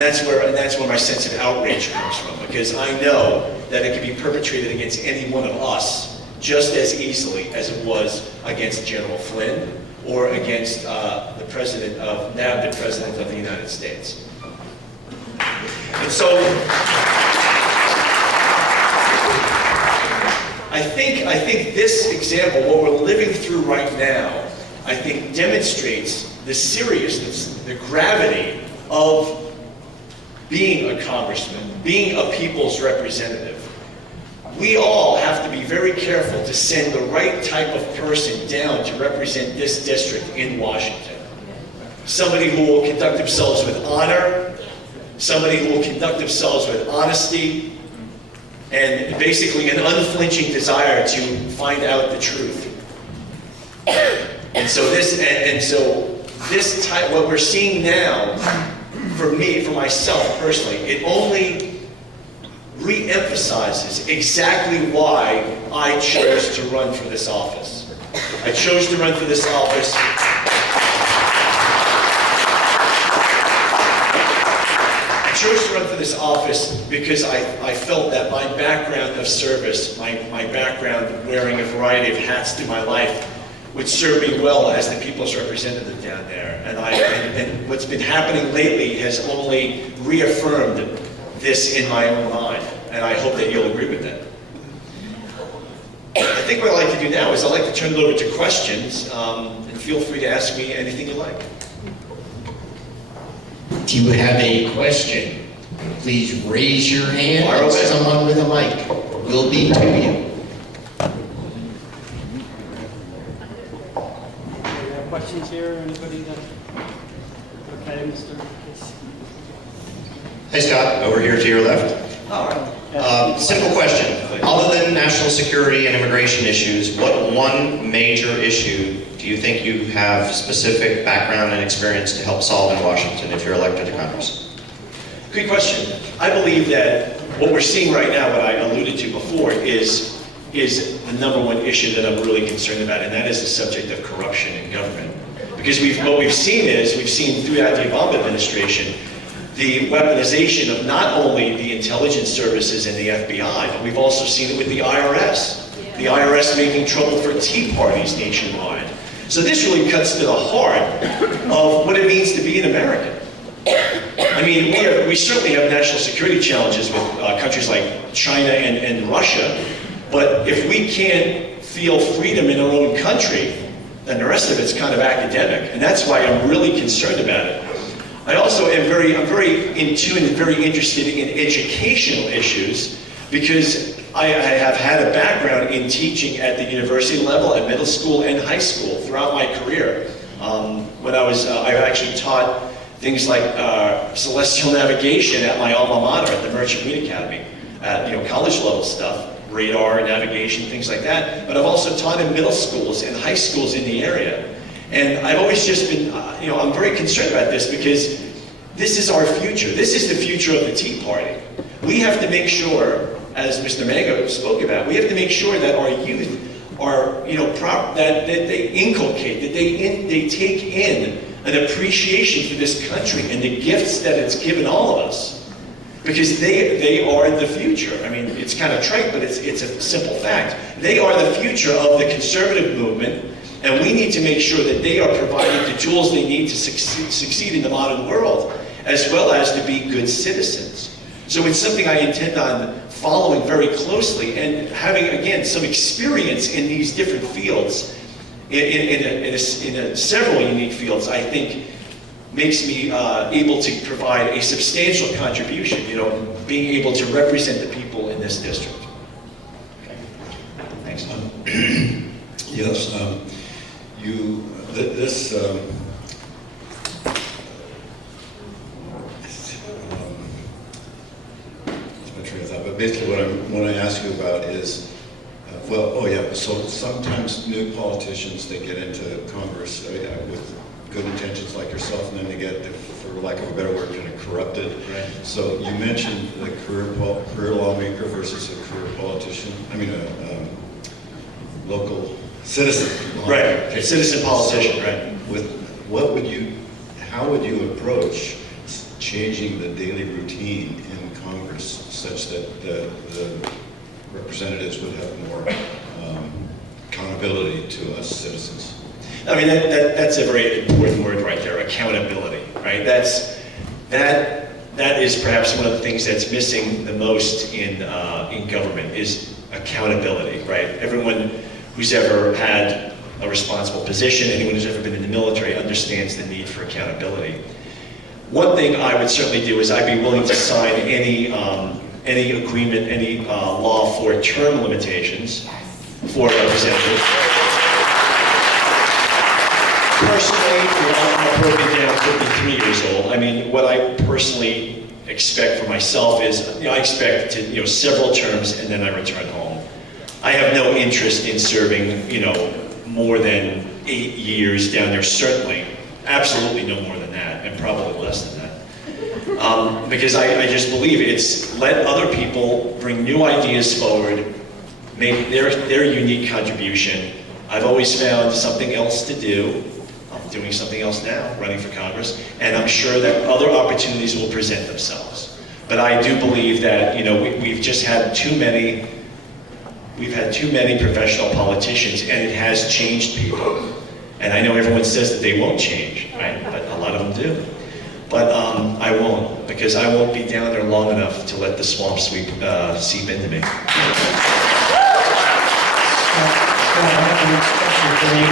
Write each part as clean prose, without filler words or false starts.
That's where my sense of outrage comes from, because I know that it can be perpetrated against any one of us just as easily as it was against General Flynn or against now the President of the United States. And so I think this example, what we're living through right now, I think demonstrates the seriousness, the gravity of being a congressman, being a people's representative. We all have to be very careful to send the right type of person down to represent this district in Washington. Somebody who will conduct themselves with honor, somebody who will conduct themselves with honesty, and basically an unflinching desire to find out the truth. And so this type, what we're seeing now, for me, for myself personally, it only re-emphasizes exactly why I chose to run for this office. I chose to run for this office because I felt that my background of service, my background wearing a variety of hats through my life, would serve me well as the people's representative down there. And what's been happening lately has only reaffirmed this in my own mind, and I hope that you'll agree with that. I think what I'd like to do now is I'd like to turn it over to questions, and feel free to ask me anything you like. If you have a question, please raise your hand and someone with a mic will be to you. Questions here? Anybody that? Okay, Mr. Hey Scott, over here to your left. All right. Simple question. Other than national security and immigration issues, what one major issue do you think you have specific background and experience to help solve in Washington if you're elected to Congress? Good question. I believe that what we're seeing right now, what I alluded to before, is the number one issue that I'm really concerned about, and that is the subject of corruption in government. Because what we've seen throughout the Obama administration, the weaponization of not only the intelligence services and the FBI, but we've also seen it with the IRS. The IRS making trouble for Tea Parties nationwide. So this really cuts to the heart of what it means to be an American. I mean, we certainly have national security challenges with countries like China and Russia, but if we can't feel freedom in our own country, then the rest of it's kind of academic, and that's why I'm really concerned about it. I also I'm very in tune and very interested in educational issues, because I have had a background in teaching at the university level, at middle school and high school throughout my career. When I actually taught things like celestial navigation at my alma mater at the Merchant Marine Academy, college level stuff, radar, navigation, things like that. But I've also taught in middle schools and high schools in the area. And I've always just been, I'm very concerned about this, because this is our future. This is the future of the Tea Party. We have to make sure, as Mr. Mango spoke about, we have to make sure that our youth are, that they inculcate, that they take in an appreciation for this country and the gifts that it's given all of us. Because they are the future. I mean, it's kind of trite, but it's a simple fact. They are the future of the conservative movement, and we need to make sure that they are provided the tools they need to succeed in the modern world, as well as to be good citizens. So it's something I intend on following very closely, and having, again, some experience in these different fields, in several unique fields, I think makes me able to provide a substantial contribution, being able to represent the people in this district. Okay. Thanks. Yes, but basically what I want to ask you about is, so sometimes new politicians, they get into Congress with good intentions like yourself, and then they get, for lack of a better word, kind of corrupted. Right. So you mentioned the career lawmaker versus a career politician. I mean, a local citizen. Right, Okay. citizen politician, So, right. How would you approach changing the daily routine in Congress such that the representatives would have more accountability to us citizens? I mean, that's a very important word right there, accountability, right? That is perhaps one of the things that's missing the most in government is accountability, right? Everyone who's ever had a responsible position, anyone who's ever been in the military understands the need for accountability. One thing I would certainly do is I'd be willing to sign any agreement, any law for term limitations for representatives. Personally, I'm broken down 53 years old. I mean, what I personally expect for myself is, I expect to, several terms and then I return home. I have no interest in serving, more than 8 years down there, certainly. Absolutely no more than that, and probably less than that. Because I just believe it's let other people bring new ideas forward, make their unique contribution. I've always found something else to do. I'm doing something else now, running for Congress, and I'm sure that other opportunities will present themselves. But I do believe that, we've just had too many professional politicians, and it has changed people. And I know everyone says that they won't change, right? But a lot of them do. But I won't, because I won't be down there long enough to let the swamp seep into me. Scott, I have the next question for you.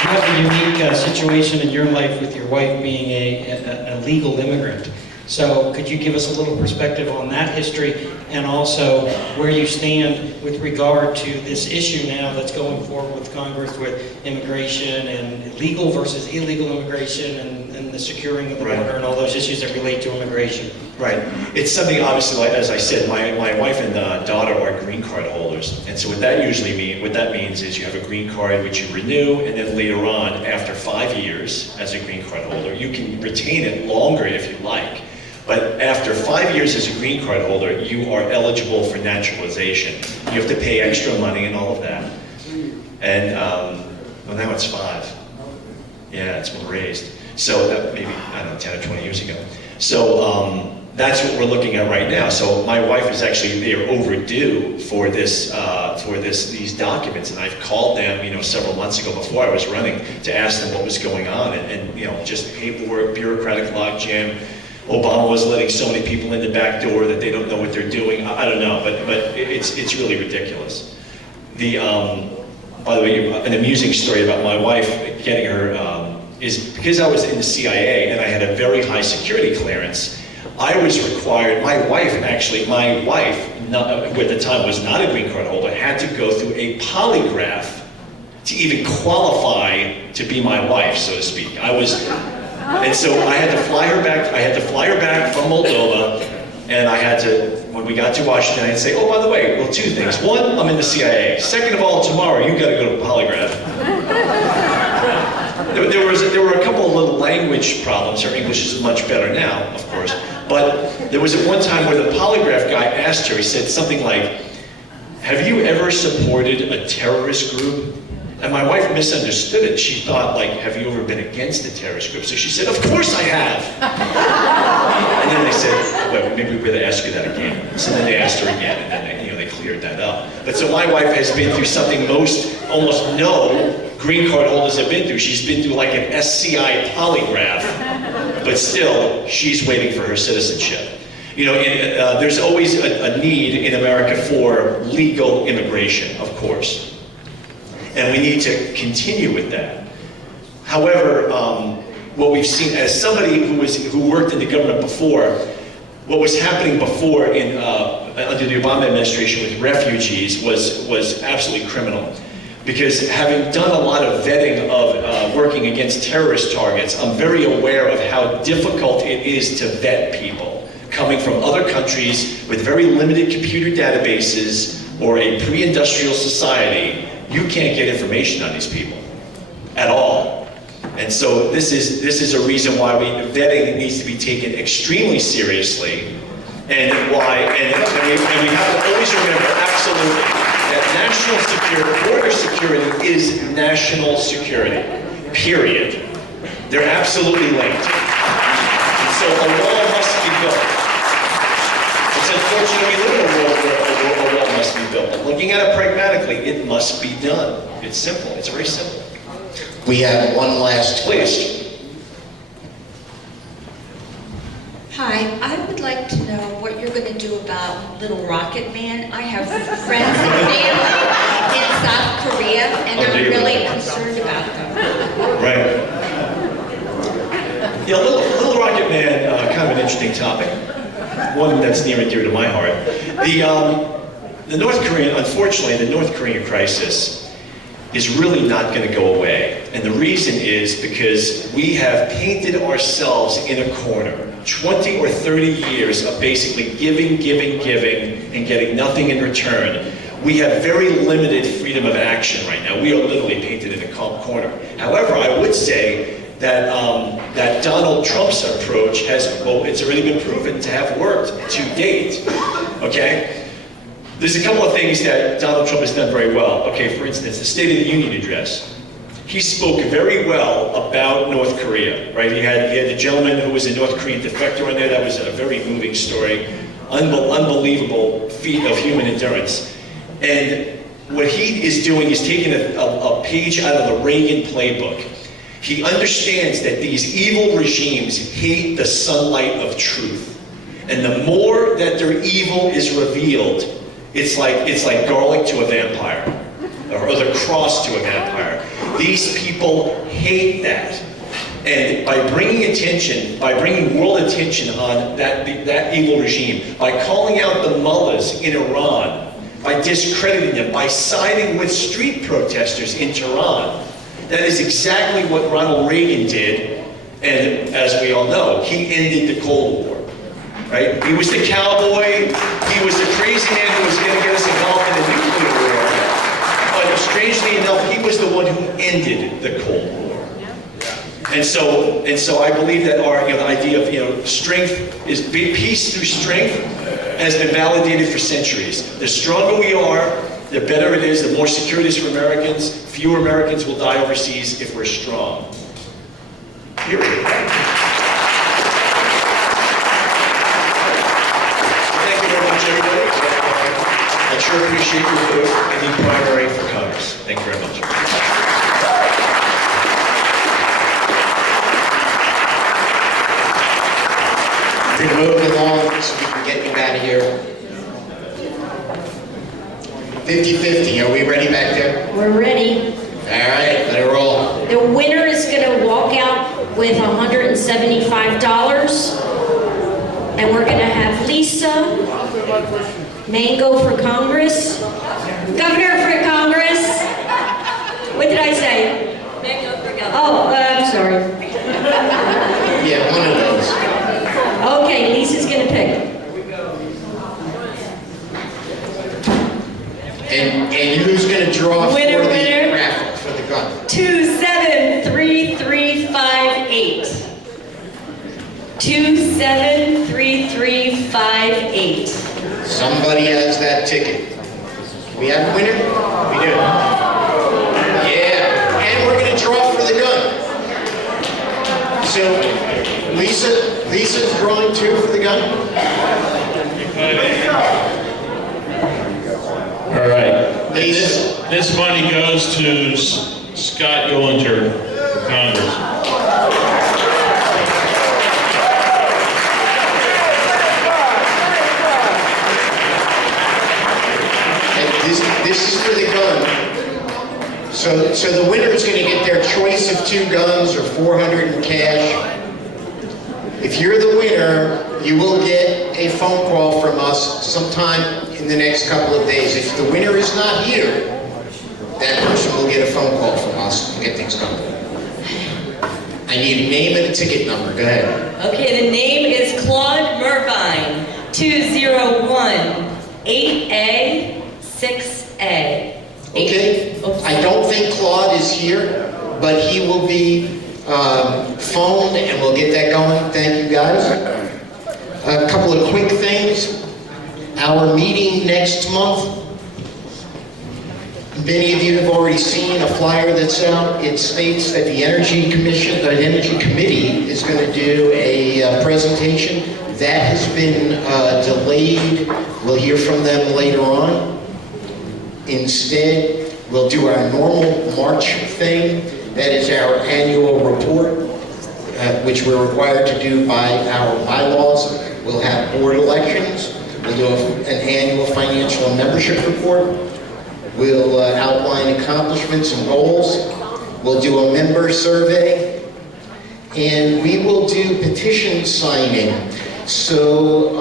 You have a unique situation in your life with your wife being a legal immigrant. So could you give us a little perspective on that history and also where you stand with regard to this issue now that's going forward with Congress with immigration and legal versus illegal immigration and the securing of the border and all those issues that relate to immigration? Right. It's something, obviously, like, as I said, my wife and daughter are green card holders. And so what that means is you have a green card which you renew, and then later on, after 5 years as a green card holder, you can retain it longer if you like. But after 5 years as a green card holder, you are eligible for naturalization. You have to pay extra money and all of that. And, well, now it's 5. Yeah, it's been raised. So that maybe, 10 or 20 years ago. So that's what we're looking at right now. So my wife is actually, they're overdue for these documents. And I've called them, several months ago before I was running to ask them what was going on. And just paperwork, bureaucratic logjam. Obama was letting so many people in the back door that they don't know what they're doing. I don't know, but it's really ridiculous. By the way, an amusing story about my wife getting her is because I was in the CIA and I had a very high security clearance. I was required. My wife, who at the time was not a green card holder, had to go through a polygraph to even qualify to be my wife, so to speak. And so I had to fly her back. I had to fly her back from Moldova, and I had to, when we got to Washington, I'd say, oh, by the way, well, 2 things. One, I'm in the CIA. Second of all, tomorrow you got to go to polygraph. There were a couple of little language problems. Her English is much better now, of course. But there was at one time where the polygraph guy asked her. He said something like, "Have you ever supported a terrorist group?" And my wife misunderstood it. She thought, like, have you ever been against a terrorist group? So she said, of course I have. And then they said, well, maybe we better ask you that again. So then they asked her again, and then they cleared that up. But so my wife has been through something almost no green card holders have been through. She's been through like an SCI polygraph, but still, she's waiting for her citizenship. There's always a need in America for legal immigration, of course. And we need to continue with that. However, what we've seen, as somebody who worked in the government before, what was happening before under the Obama administration with refugees was absolutely criminal. Because having done a lot of vetting of working against terrorist targets, I'm very aware of how difficult it is to vet people coming from other countries with very limited computer databases or a pre-industrial society. You can't get information on these people at all. And so this is a reason why vetting needs to be taken extremely seriously, and we have to always remember absolutely that national security, border security is national security, period. They're absolutely linked. So a law it must be done. It's simple. It's very simple. We have one last question. Please. Hi, I would like to know what you're going to do about Little Rocket Man. I have friends and family in South Korea, and I'm really concerned about them. Right. Yeah, Little Rocket Man, kind of an interesting topic. One that's near and dear to my heart. The North Korean, unfortunately, the North Korean crisis is really not going to go away. And the reason is because we have painted ourselves in a corner. 20 or 30 years of basically giving, and getting nothing in return. We have very limited freedom of action right now. We are literally painted in a corner. However, I would say that that Donald Trump's approach has, well, it's already been proven to have worked to date, okay? There's a couple of things that Donald Trump has done very well. Okay, for instance, the State of the Union address. He spoke very well about North Korea, right? He had the gentleman who was a North Korean defector on there. That was a very moving story. Unbelievable feat of human endurance. And what he is doing is taking a page out of the Reagan playbook. He understands that these evil regimes hate the sunlight of truth. And the more that their evil is revealed, it's like garlic to a vampire, or the cross to a vampire. These people hate that. And by bringing world attention on that evil regime, by calling out the mullahs in Iran, by discrediting them, by siding with street protesters in Tehran, that is exactly what Ronald Reagan did. And as we all know, he ended the Cold War. Right? He was the cowboy, he was the crazy man who was going to get us involved in the nuclear war. But strangely enough, he was the one who ended the Cold War. And so I believe that the idea of strength is peace through strength has been validated for centuries. The stronger we are, the better it is, the more secure it is for Americans. Fewer Americans will die overseas if we're strong. Period. I sure appreciate your vote in the primary for Congress. Thank you very much. We're moving along so we can get you out of here. 50-50, are we ready back there? We're ready. All right, let it roll. The winner is going to walk out with $175. And we're going to have Lisa Mango for Congress. Governor for Congress. What did I say? Mango for Governor. Oh, I'm sorry. Yeah, one of those. Okay, Lisa's going to pick. And who's going to draw Winner, for the winner. raffle, for the gun? 273358. 273358. Somebody has that ticket. We have a winner? We do. Yeah, and we're going to draw for the gun. So, Lisa's drawing too for the gun? All right. Lisa. This money goes to Scott Uehlinger for Congress. This is for the gun. So the winner is going to get their choice of 2 guns or 400 in cash. If you're the winner, you will get a phone call from us sometime in the next couple of days. If the winner is not here, that person will get a phone call from us and get things going. I need a name and a ticket number. Go ahead. Okay, the name is Claude Mervine, 201-8A6A. Okay, I don't think Claude is here, but he will be phoned and we'll get that going. Thank you guys. A couple of quick things. Our meeting next month, many of you have already seen a flyer that's out. It states that the Energy Committee is going to do a presentation. That has been delayed. We'll hear from them later on. Instead, We'll do our normal March thing, that is our annual report, which we're required to do by our bylaws. We'll have board elections. We'll do an annual financial and membership report. We'll outline accomplishments and goals. We'll do a member survey. And we will do petition signing. So,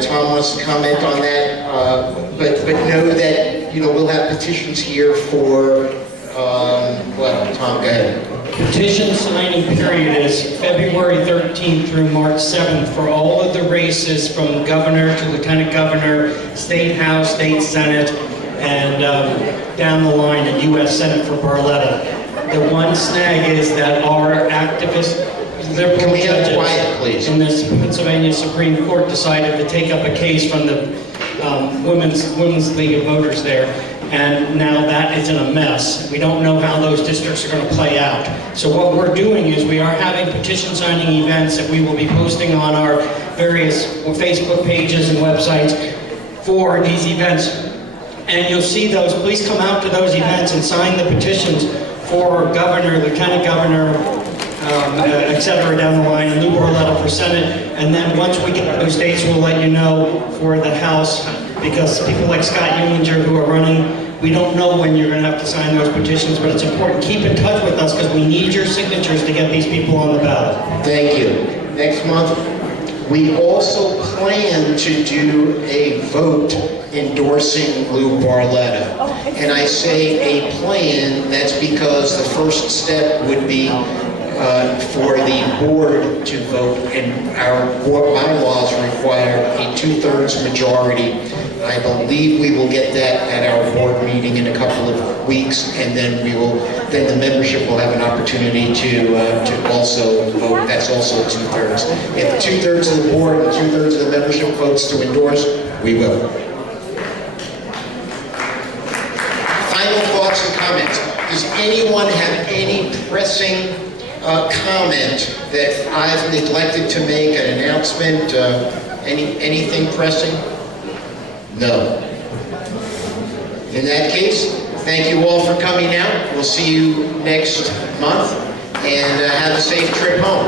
Tom wants to comment on that, but know that, we'll have petitions here for, Tom, go ahead. Petition signing period is February 13th through March 7th for all of the races from governor to lieutenant governor, state house, state senate, and down the line to U.S. Senate for Barletta. The one snag is that our activist liberal Can we have judges quiet, please? in this Pennsylvania Supreme Court decided to take up a case from the Women's League of Voters there, and now that is in a mess. We don't know how those districts are going to play out. So what we're doing is we are having petition signing events that we will be posting on our various Facebook pages and websites for these events. And you'll see those. Please come out to those events and sign the petitions for governor, lieutenant governor, et cetera, down the line, and Lou Barletta for Senate. And then once we get those dates, we'll let you know for the House, because people like Scott Uehlinger who are running, we don't know when you're going to have to sign those petitions, but it's important. Keep in touch with us because we need your signatures to get these people on the ballot. Thank you. Next month, we also plan to do a vote endorsing Lou Barletta. And I say a plan, that's because the first step would be for the board to vote, and our board bylaws require a 2/3 majority. I believe we will get that at our board meeting in a couple of weeks, and then then the membership will have an opportunity to also vote. That's also 2/3. If 2/3 of the board and 2/3 of the membership votes to endorse, we will. Final thoughts and comments. Does anyone have any pressing comment that I've neglected to make, an announcement, anything pressing? No. In that case, thank you all for coming out. We'll see you next month, and have a safe trip home.